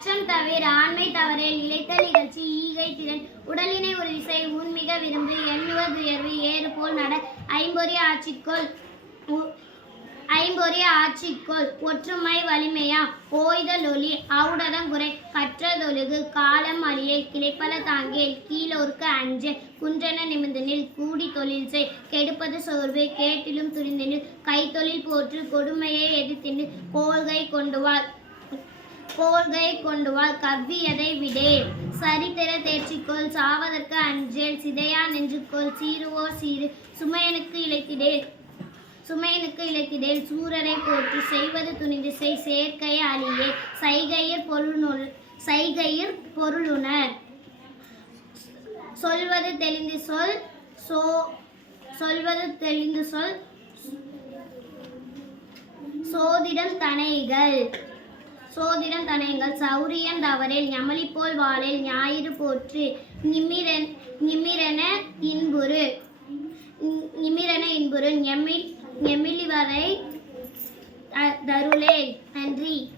அச்சம் தவிர ஆண்மை தவறேல் இழைத்த நிகழ்ச்சி ஈகை திறன் உடலினை ஒரு விசை உண்மிக விரும்பு எண்ணுவதுயர்வு ஏறு போல் நட ஐம்பொறி ஆட்சிக்கொள் ஒற்றுமை வலிமையா ஓய்தலொளி அவுடதங்குறை கற்றதொழுகு காலம் அழியை கிளைப்பல தாங்கேல் கீழோர்க்கு அஞ்ச குன்றென நிமிர்ந்தனில் கூடி தொழில் செய் கெடுப்பது சோர்வு கேட்டிலும் துரிந்தனில் கைத்தொழில் போற்று கொடுமையை எதிர்த்தின்னு கோள்கை கொண்டுவாள் கவ்வியதை விடே சரித்திர தேர்ச்சிக்கொள் சாவதற்கு அஞ்சேல் சிதையா நெஞ்சுக்கொள் சீருவோர் சீரு சுமையனுக்கு இழைத்திடேல் சூரரை போற்று செய்வது துணிந்து செய் சேர்க்கை அழியே செய்கையிற் பொருளுணர் சொல்வது தெளிந்து சொல் சோதிடம் தனைகள் சௌரியன் தவறேல் ஞமலிப்போல் வாழேல் ஞாயிறு போற்று நிமிரென இன்புறு ஞெமிலிவரை தருளேல். நன்றி.